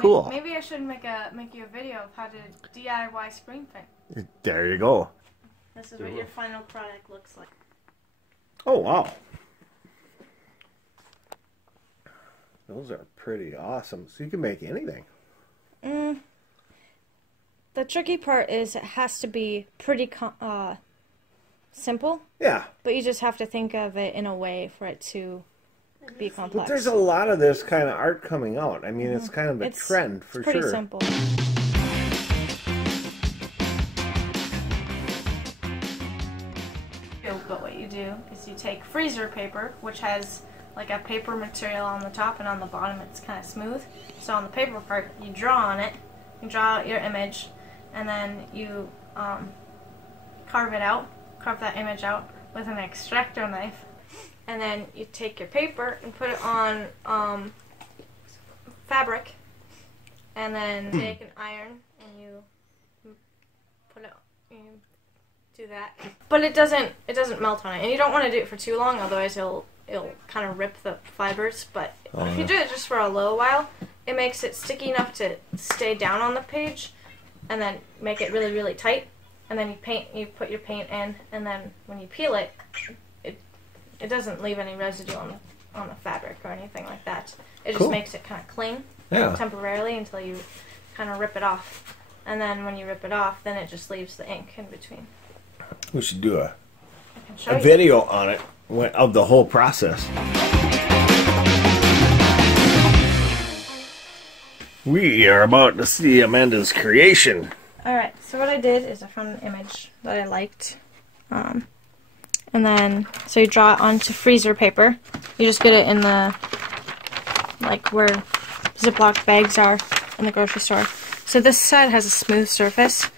cool. Maybe I should make you a video of how to DIY screen print. There you go. This is what your final product looks like. Oh, wow. Those are pretty awesome. So you can make anything. The tricky part is it has to be pretty simple. Yeah. But you just have to think of it in a way for it to be complex. But there's a lot of this kind of art coming out. I mean, it's kind of a trend for sure. It's pretty simple. But what you do is you take freezer paper, which has like a paper material on the top, and on the bottom it's kind of smooth. So on the paper part, you draw on it, you draw out your image, and then you carve that image out with an X-acto knife. And then you take your paper and put it on fabric, and then take an iron and you put it. You do that, but it doesn't melt on it, and you don't want to do it for too long, otherwise it'll kind of rip the fibers. But if you do it just for a little while, it makes it sticky enough to stay down on the page, and then make it really, really tight. And then you put your paint in, and then when you peel it, it doesn't leave any residue on the fabric or anything like that. It just makes it kind of cling temporarily until you kind of rip it off. And then when you rip it off, then it just leaves the ink in between. We should do a video on it of the whole process. We are about to see Amanda's creation. Alright, so what I did is I found an image that I liked. And then, so you draw it onto freezer paper. You just get it in the, like where Ziploc bags are in the grocery store. So this side has a smooth surface.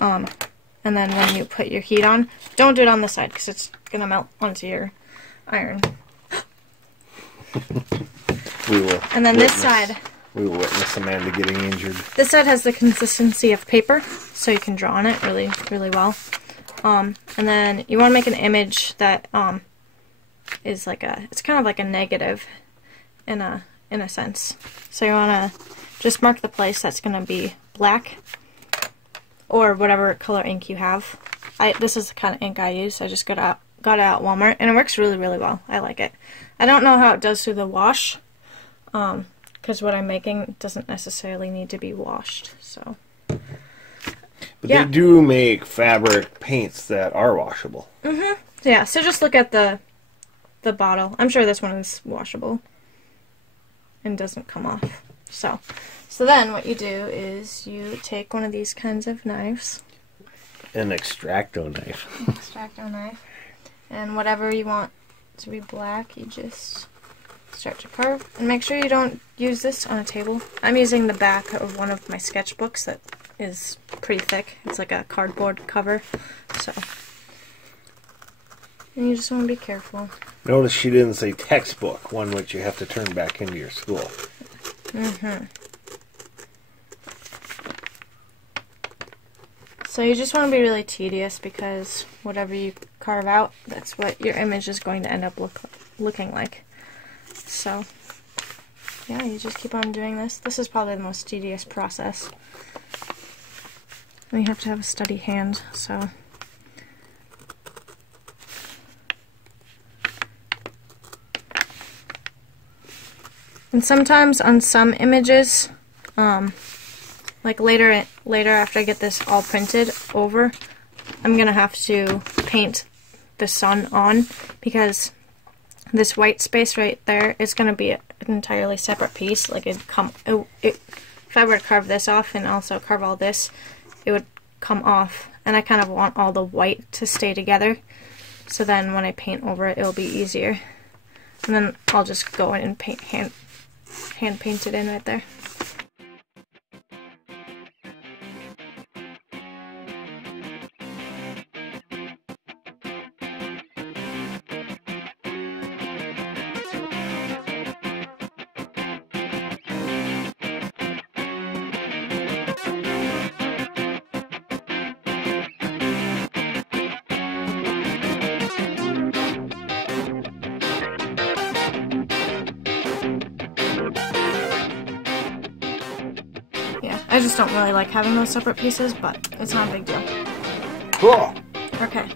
And then when you put your heat on, don't do it on this side because it's going to melt onto your iron. And then this side, we will witness Amanda getting injured. This side has the consistency of paper, so you can draw on it really, really well. And then you want to make an image that is like it's kind of like a negative in a sense. So you want to just mark the place that's going to be black, or whatever color ink you have. This is the kind of ink I use. I just got it at Walmart, and it works really, really well. I like it. I don't know how it does through the wash, because what I'm making doesn't necessarily need to be washed. So, but they do make fabric paints that are washable. Yeah. So just look at the bottle. I'm sure this one is washable and doesn't come off. So then what you do is you take one of these kinds of knives. An X-acto knife. X-acto knife. And whatever you want to be black, you just start to carve. And make sure you don't use this on a table. I'm using the back of one of my sketchbooks that is pretty thick. It's like a cardboard cover. So, and you just want to be careful. Notice she didn't say textbook, one which you have to turn back into your school. So you just want to be really tedious, because whatever you carve out, that's what your image is going to end up looking like. So, yeah, you just keep on doing this. This is probably the most tedious process. And you have to have a steady hand, so. And sometimes on some images, like later after I get this all printed over, I'm going to have to paint the sun on, because this white space right there is going to be an entirely separate piece. Like if I were to carve this off and also carve all this, it would come off, and I kind of want all the white to stay together, so then when I paint over it, it'll be easier. And then I'll just go in and paint hand paint it in right there. I just don't really like having those separate pieces, but it's not a big deal. Cool. Okay.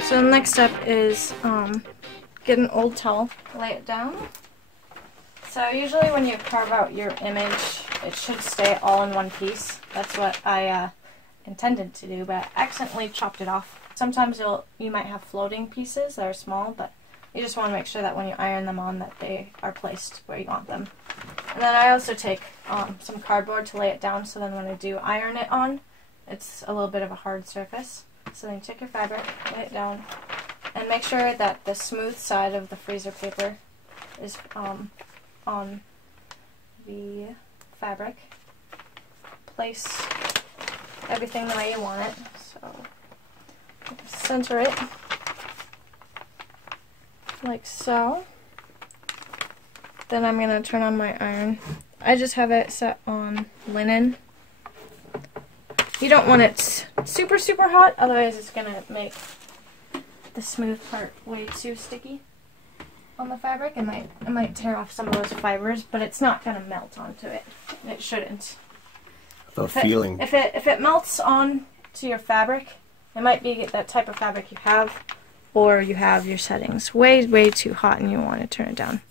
So the next step is get an old towel, lay it down. So usually when you carve out your image, it should stay all in one piece. That's what I intended to do, but I accidentally chopped it off. Sometimes you might have floating pieces that are small, but you just want to make sure that when you iron them on that they are placed where you want them. And then I also take some cardboard to lay it down, so then when I do iron it on, it's a little bit of a hard surface. So then you take your fabric, lay it down, and make sure that the smooth side of the freezer paper is on the fabric. Place everything the way you want it. So center it like so. Then I'm going to turn on my iron. I just have it set on linen. You don't want it super, super hot, otherwise it's going to make the smooth part way too sticky on the fabric. It might tear off some of those fibers, but it's not going to melt onto it. It shouldn't. If it melts on to your fabric, it might be that type of fabric you have, or you have your settings way, way too hot and you want to turn it down.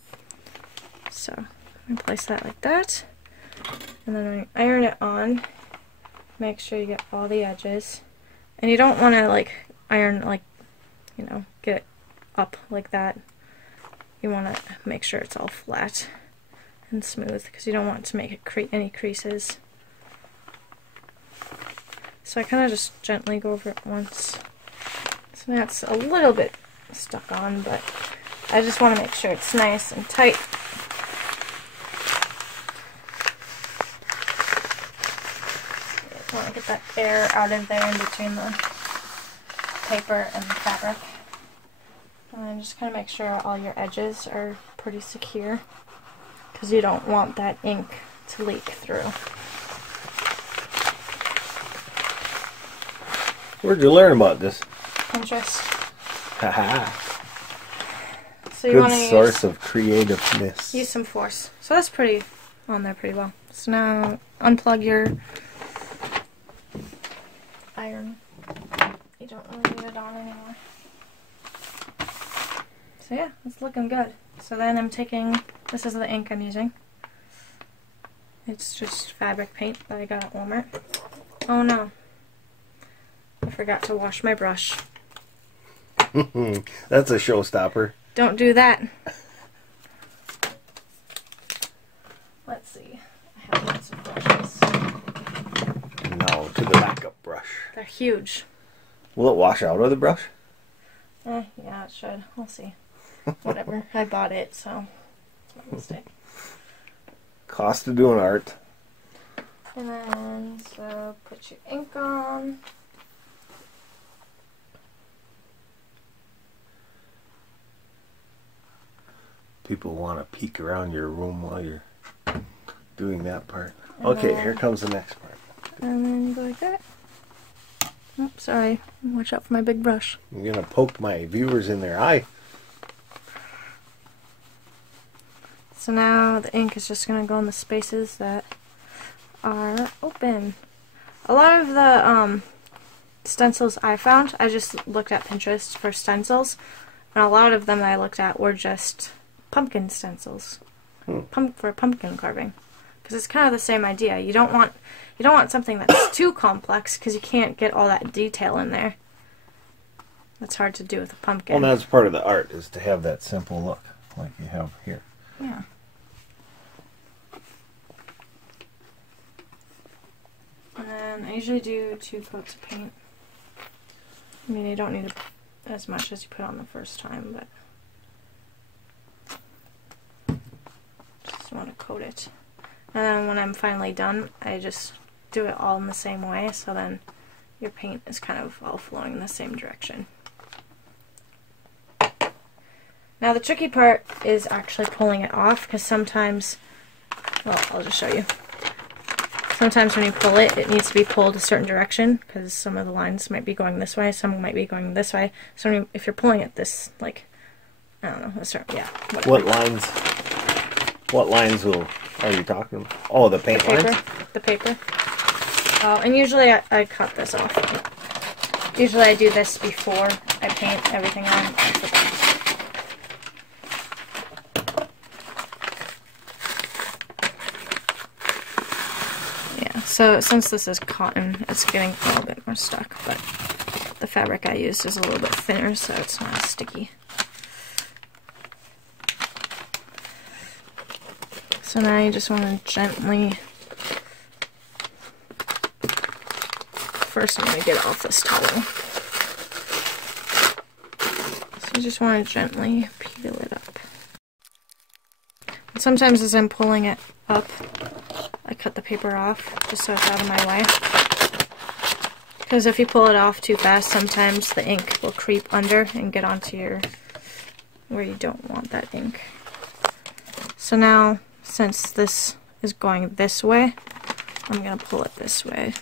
So I'm going to place that like that, and then when you iron it on, make sure you get all the edges. And you don't want to like iron like, you know, get it up like that. You want to make sure it's all flat and smooth, because you don't want to make it create any creases. So I kind of just gently go over it once. So that's a little bit stuck on, but I just want to make sure it's nice and tight. I want to get that air out of there in between the paper and the fabric. And then just kind of make sure all your edges are pretty secure, because you don't want that ink to leak through. Where'd you learn about this? Pinterest. Haha. So you Good want to source of creativeness. use some force. So that's pretty on there pretty well. So now unplug your iron. You don't really need it on anymore. So yeah, it's looking good. So then I'm taking, this is the ink I'm using. It's just fabric paint that I got at Walmart. Oh no. I forgot to wash my brush. That's a showstopper. Don't do that. Let's see. I have lots of brushes. Now to the backup brush. They're huge. Will it wash out of the brush? Yeah, it should. We'll see. Whatever. I bought it, so it's my mistake. Cost of doing art. And then, so put your ink on. People want to peek around your room while you're doing that part. Okay, here comes the next part. And then you go like that. Oh, sorry. Watch out for my big brush. I'm going to poke my viewers in their eye. So now the ink is just going to go in the spaces that are open. A lot of the stencils I found, I just looked at Pinterest for stencils, and a lot of them that I looked at were just pumpkin stencils for pumpkin carving, because it's kind of the same idea. You don't want something that's too complex, because you can't get all that detail in there. That's hard to do with a pumpkin. Well, that's part of the art, is to have that simple look like you have here. Yeah. And then I usually do 2 coats of paint. I mean, you don't need as much as you put on the first time, but just want to coat it. And then when I'm finally done, I just do it all in the same way, so then your paint is kind of all flowing in the same direction. Now the tricky part is actually pulling it off, because sometimes, well, I'll just show you. Sometimes when you pull it, it needs to be pulled a certain direction, because some of the lines might be going this way, some might be going this way. So if you're pulling it this, like, I don't know, a certain, yeah, whatever. What lines are you talking about? Oh, the paint lines? the paper. And usually I cut this off. Usually I do this before I paint everything on. Yeah, so since this is cotton, it's getting a little bit more stuck, but the fabric I used is a little bit thinner, so it's not as sticky. So now you just want to gently... First I'm going to get off this towel. So you just want to gently peel it up. And sometimes as I'm pulling it up, I cut the paper off just so it's out of my way. Because if you pull it off too fast, sometimes the ink will creep under and get onto your... where you don't want that ink. So now, since this is going this way, I'm going to pull it this way.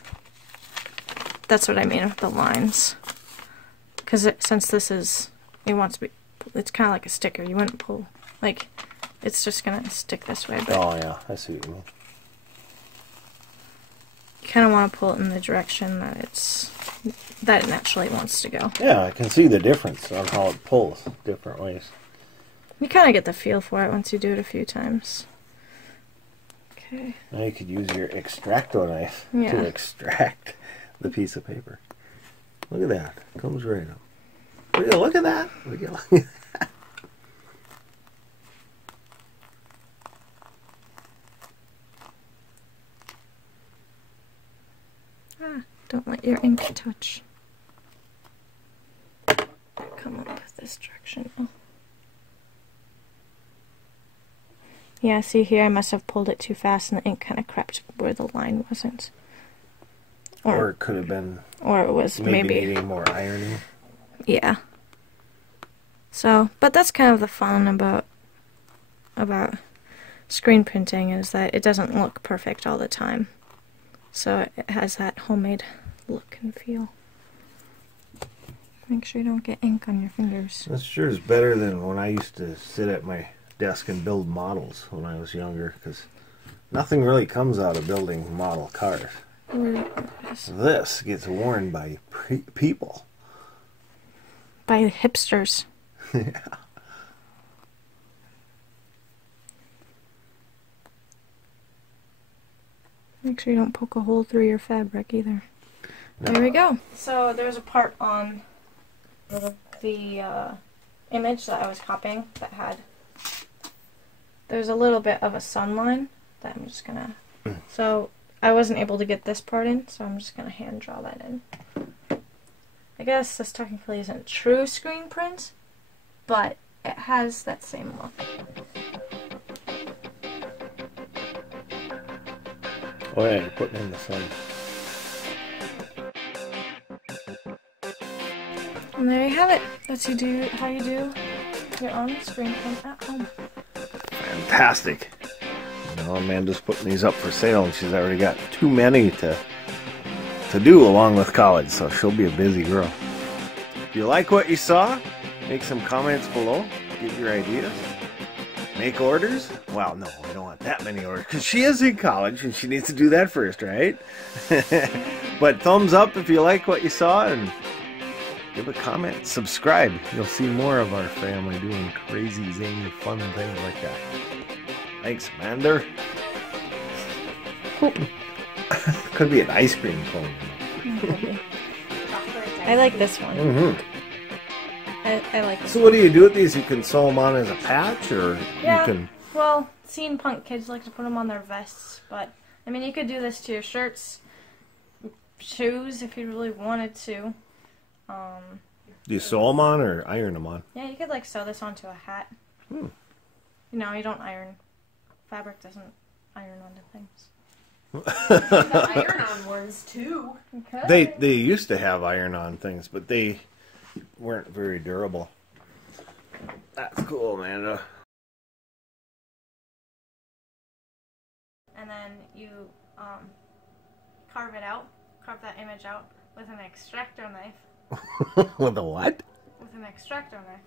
That's what I mean with the lines. Because since this is, it wants to be, it's kind of like a sticker. You wouldn't pull, like, it's just going to stick this way. But oh yeah, I see what you mean. You kind of want to pull it in the direction that it naturally wants to go. Yeah, I can see the difference on how it pulls different ways. You kind of get the feel for it once you do it a few times. Okay. Now you could use your X-acto knife to extract the piece of paper. Look at that. It comes right up. Look at that. Look at that. Don't let your ink touch. Come up this direction. Oh. Yeah, see here I must have pulled it too fast and the ink kind of crept where the line wasn't. Or it could have been... Or it was maybe needing more ironing. Yeah. So, but that's kind of the fun about screen printing, is that it doesn't look perfect all the time. So it has that homemade look and feel. Make sure you don't get ink on your fingers. That sure is better than when I used to sit at my desk and build models when I was younger, because nothing really comes out of building model cars. This gets worn by people. By hipsters. Yeah. Make sure you don't poke a hole through your fabric either. No. There we go. So there's a part on the image that I was copying that had... There's a little bit of a sun line that I'm just gonna... So I wasn't able to get this part in, so I'm just gonna hand draw that in. I guess this technically isn't true screen print, but it has that same look. Oh yeah, you're putting in the sun. And there you have it. That's how you do your own screen print at home. Fantastic. Now Amanda's putting these up for sale, and she's already got too many to do along with college, so she'll be a busy girl. If you like what you saw, make some comments below. Give your ideas. Make orders. Well, no, we don't want that many orders, because she is in college and she needs to do that first, right? But thumbs up if you like what you saw, and give a comment. Subscribe. You'll see more of our family doing crazy, zany, fun things like that. Thanks, Amanda. Could be an ice cream cone. I like this one. Mm-hmm. I like this. So what do you do with these? You can sew them on as a patch, or yeah, you can... Well, scene punk kids like to put them on their vests, but I mean, you could do this to your shirts, shoes, if you really wanted to. Do you sew them on or iron them on? Yeah, you could like sew this onto a hat. Hmm. You know, you don't iron. Fabric doesn't iron onto things. The iron-on ones too. Okay. They used to have iron-on things, but they weren't very durable. That's cool, Amanda. And then you carve that image out with an X-acto knife. With a what? With an X-acto knife.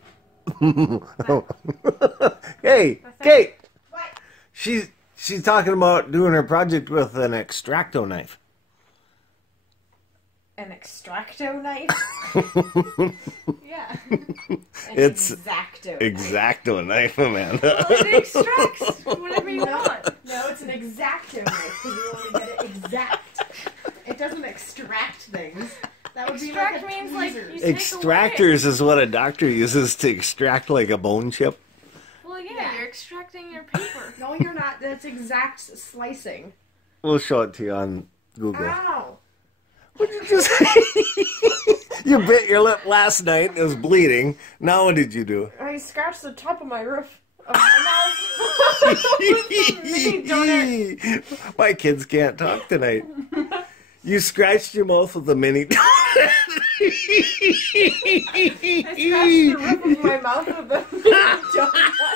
Hey, Kate! What? She's talking about doing her project with an X-acto knife. An X-acto Knife? Yeah. It's X-acto. X-acto knife, Amanda. Well, it extracts whatever you want. No, it's an X-acto Knife because you only get it exact. It doesn't extract things. That would Extract be like a means like tweezers. you take Extractors is what a doctor uses to extract like a bone chip. Well, yeah, Yeah. you're extracting your paper. No, you're not. That's exact slicing. We'll show it to you on Google. Ow! What did you just You bit your lip last night and it was bleeding. Now what did you do? I scratched the top of my roof of my mouth. My kids can't talk tonight. You scratched your mouth with a mini donut. I scratched the roof of my mouth with a donut.